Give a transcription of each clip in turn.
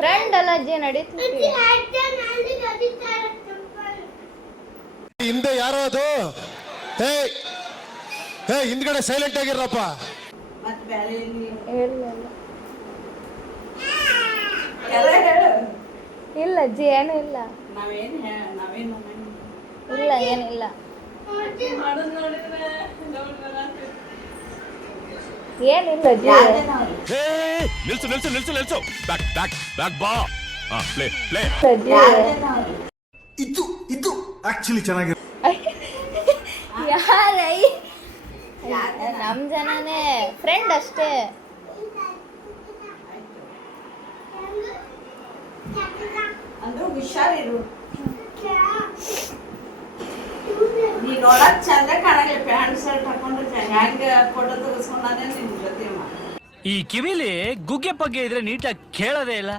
Friend ಅಲ್ಲ ಅಜ್ಜಿ ನಡೀತೀವಿ. ಹಿಂದೆ ಯಾರೋ ಅದು ಹೇ ಹಿಂದ್ಗಡೆ ಸೈಲೆಂಟ್ ಆಗಿರಪ್ಪ. ಇಲ್ಲ ಅಜ್ಜಿ ಏನು ಇಲ್ಲ ಇಲ್ಲ ಏನಿಲ್ಲ ಏನಿಲ್ಲ ಅಜ್ಜಿ. ನಿಲ್ಸು ನಿಲ್ಸು ನಿಲ್ಸು ನಿಲ್ಸು ಬ್ಯಾಕ್ ಬ್ಯಾಕ್ ಬ್ಯಾಕ್ ಬಾ ಪ್ಲೇ ಪ್ಲೇ. ಇದು ಆಕ್ಚುಲಿ ಚೆನ್ನಾಗಿ ಯಾರೈ ನಮ್ ಜನನೇ ಫ್ರೆಂಡ್ ಅಷ್ಟೇ. ಅಂದ್ರೆ ಹುಷಾರಿರು. ನೀ ನೋಡಕ್ ಚಂದ ಕಾಣಂಗಿಲ್ಲ, ಪ್ಯಾಂಟ್ ಶರ್ಟ್ ಹಾಕೊಂಡ್ರೆ ಹೆಂಗ ಫೋಟೋ ತೆಗೆಸ್ಕೊಂಡಾನೆ ನಿನ್ ಜೊತೆ. ಈ ಕಿವಿಲಿ ಗುಗ್ಗೆ ಪಗ್ಗೆ ಇದ್ರೆ ನೀಟಾಗಿ ಕೇಳೋದೇ ಇಲ್ಲ.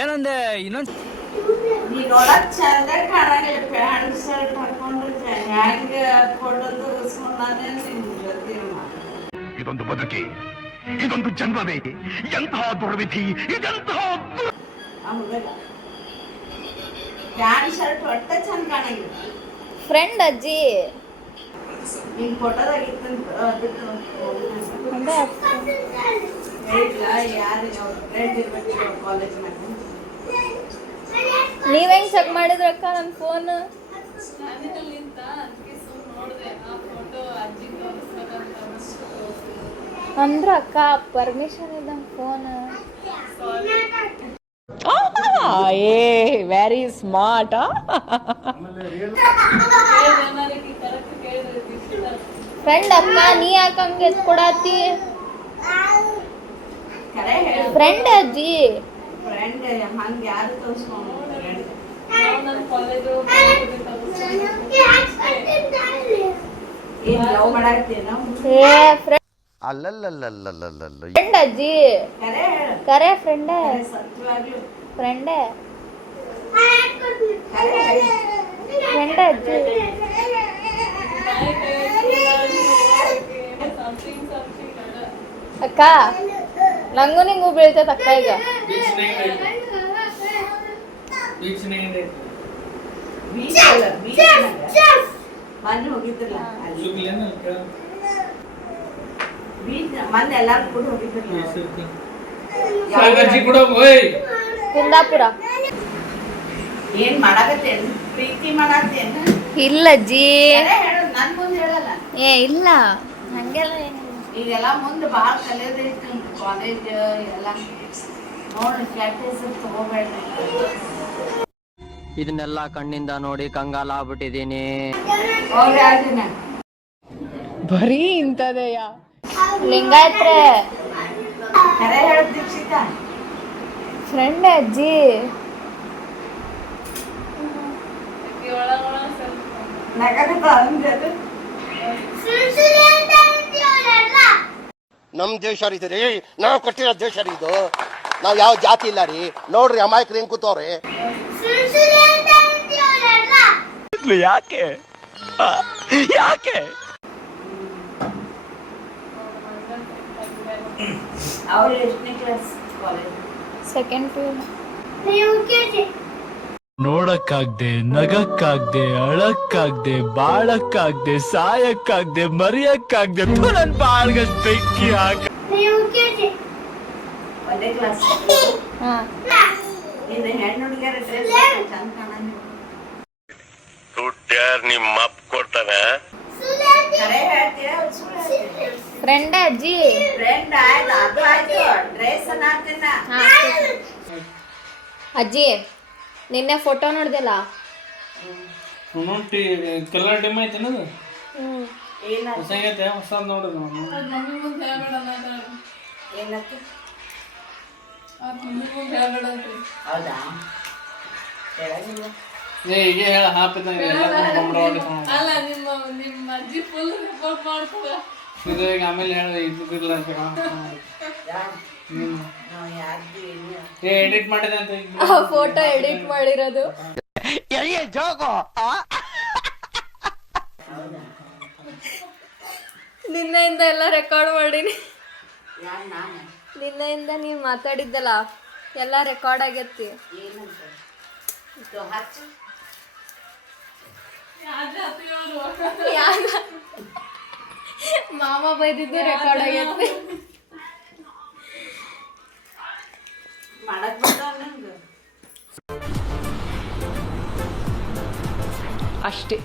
ಏನಂದೆ ಇನ್ನೊಂದು ನೀ ನೋಡಕ್ ಚಂದ ಕಾಣಂಗಿಲ್ಲ, ಪ್ಯಾಂಟ್ ಶರ್ಟ್ ಹಾಕೊಂಡ್ರೆ ಹೆಂಗ ಫೋಟೋ ತೆಗೆಸ್ಕೊಂಡಾನೆ ನಿನ್ ಜೊತೆ. ಇದೊಂದು ಬದುಕಿ, ಇದೊಂದು ಜನ್ಮವೇ, ಎಂತಹ ದುರ್ವಿಧಿ ಇದೆಂತಹ. ಪ್ಯಾಂಟ್ ಶರ್ಟ್ ಒಟ್ಟ ಚಂದ ಕಾಣಂಗಿಲ್ಲ. ಫ್ರೆಂಡ್ ಅಜ್ಜಿ ನಿನ್ ಫೋಟೋದಾಗ ಬಿಟ್ಟು ಯಾರು ಫ್ರೆಂಡ್ ಇರ್ಬೇಕು ಕಾಲೇಜ್ನಾಗ. ನೀವ್ ಹೆಂಗ್ ಚೆಕ್ ಮಾಡಿದ್ರಕ್ಕ ನನ್ನ ಫೋನ್? ಅಂದ್ರ ಅಕ್ಕ ಪರ್ಮಿಷನ್ ಇದ್ದಂಗ ಫೋನ್. Very smart. ಫ್ರೆಂಡ್ ಅಕ್ಕ ನೀ ಯಾಕಂಗೆ ಎತ್ಕೊಡತಿ? ಫ್ರೆಂಡ್ ಅಜ್ಜಿ ಫ್ರೆಂಡ್ ಹಂಗ ಯಾರು ತೋರಿಸ್ಕೊಂಡು ಏನ್ ಲವ್ ಮಾಡಾಕತ್ತೀನೋ? ಏ ಫ್ರೆಂಡ್ ಅಲ್ಲಲ್ಲಲ್ಲಲ್ಲಲ್ಲ ಅಜ್ಜಿ ಕರೆ ಹೇಳು. ಕರೆ ಫ್ರೆಂಡೇ ಸತ್ಯವಾಗ್ಲೂ ಫ್ರೆಂಡೇ ಕರೆ ಹೇಳು. ಫ್ರೆಂಡ್ ಅಜ್ಜಿ. ಅಕ್ಕ ನಂಗೂ ನಿಂಗೂ ಬೀಳ್ತೈತ ಅಕ್ಕ ಈಗ. ಮೊನ್ನೆ ಹೋಗಿದ್ರಲ್ಲ ಬೀಚ್, ಮೊನ್ನೆ ಎಲ್ಲಾರು ಕೂಡ ಹೋಗಿದ್ರಲ್ಲ ಕುಂದಾಪುರ. ಏನ್ ಮಾಡಾಕತ್ತೇನು? ಪ್ರೀತಿ ಮಾಡಾಕತ್ತೇನು? ಇಲ್ಲ ಅಜ್ಜಿ ಹೇಳು, ನನ್ ಮುಂದೆ ಹೇಳಲ್ಲ. ಏ ಇಲ್ಲ ಹಂಗೆಲ್ಲ ಏನಿಲ್ಲ. ಈಗೆಲ್ಲ ಮುಂದೆ ಭಾಳ ಕಲಿಯೋದೈತಿ ಕಾಲೇಜ್ ಎಲ್ಲ. ನೋಡಿ ಕೆಟ್ಟ ಹೆಸರು ತಗೋಬೇಡ್ರಿ. ಇದನ್ನೆಲ್ಲ ಕಣ್ಣಿಂದ ನೋಡಿ ಕಂಗಾಲ ಆಗ್ಬಿಟ್ಟಿದೀನಿ. ಬರೀ ಇಂಥದೆಯ ಲಿಂಗಾಯತ್ರೆ ಕರೆ ಹೇಳು ದೀಕ್ಷಿತ. ಫ್ರೆಂಡ್ ಅಜ್ಜಿ. ನಮ್ ದೇಶ ರೀ, ನಾವು ಕಟ್ಟಿರೋ ದೇಶ ರೀ ಇದು. ನಾವ್ ಯಾವ ಜಾತಿ ಇಲ್ಲ ರೀ. ನೋಡ್ರಿ ಅಮಾಯಕರು ಹೆಂಗ್ ಕೂತವ್ರಿ. ಯಾಕೆ ಯಾಕೆ ಅವ್ರು ಎಷ್ಟನೇ ಕ್ಲಾಸ್ ಕಾಲೇಜ್? Second P. ನೋಡಕ್ಕಾಗ್ದೆ, ನಗಕ್ಕಾಗ್ದೆ, ಅಳಕ್ಕಾಗ್ದೆ, ಬಾಳಕ್ಕಾಗ್ದೆ, ಸಾಯಕ್ಕಾಗ್ದೆ, ಮರಿಯಕ್ಕಾಗ್ದೆ ನನ್ ಬಾಳ್ಗಷ್ಟು ಬೆಂಕಿ ಹಾಕ. ಒಂದೇ ಕ್ಲಾಸ್. ಹಾ ಇನ್ನು ಹೆಣ್ಣು ಹುಡುಗಿಯರ ಡ್ರೆಸ್ ಚಂದ ಕಾಣಂಗಿಲ್ಲ. ನಿಮ್ಮ ಅಪ್ಪ ಕೊಡ್ತಾನೆ. ಕರೆ ಹೇಳ್ತೀಯ ಸುಳ್ಳು ಹೇಳ್ತೀಯ? ಫ್ರೆಂಡ್ ಅಜ್ಜಿ. ಫ್ರೆಂಡ್ ಆಯ್ತು, ಅದು ಆಯ್ತು. ಡ್ರೆಸ್ ಅನ್ನತ್ತಿನ ಅಜ್ಜಿ ನಿನ್ನೆ ಫೋಟೋ ನೋಡ್ದಿಲ್ಲ? ಕಲರ್ ಡಿಮ್ ಐತಿ ಅನ್ನೋದು ಏನತ್ತು? ಹೊಸಗೈತೆ ಹೊಸ ನೋಡ್ರಿ ಏನತ್ತು? ಹೌದಾ? ಹೇಳಂಗಿಲ್ಲ. ಈಗ ಹೇಳ ಹಾಪಿದಂಗೆ ಅಲ್ಲ ನಿಮ್ಮ ಅಜ್ಜಿ ಫುಲ್ ರಿಪೋರ್ಟ್ ಮಾಡ್ತದ. ಇದು ಈಗ ಆಮೇಲೆ ಹೇಳ ಇದ್ದಿಲ್ಲ ಅಂತ ಎಡಿಟ್ ಮಾಡಿದೆ ಅಂತ ಫೋಟೋ ಎಡಿಟ್ ಮಾಡಿರೋದು. ನಿನ್ನೆಯಿಂದ ಎಲ್ಲ ರೆಕಾರ್ಡ್ ಮಾಡೀನಿ. ಯಾರು ನಾನು ನಿನ್ನೆಯಿಂದ ನೀವ್ ಮಾತಾಡಿದ್ದಲ್ಲ ಎಲ್ಲ ರೆಕಾರ್ಡ್ ಆಗೈತಿ. ಏನಂತ ಇದು ಹಚ್ಚು ಮಾಮ ಬೈದಿದ್ದು ರೆಕಾರ್ಡ್ ಆಗೈತಿ. ಮಾಡಕ್ ಬರ್ತಾವ ನಿಂಗೆ ಅಷ್ಟೇ.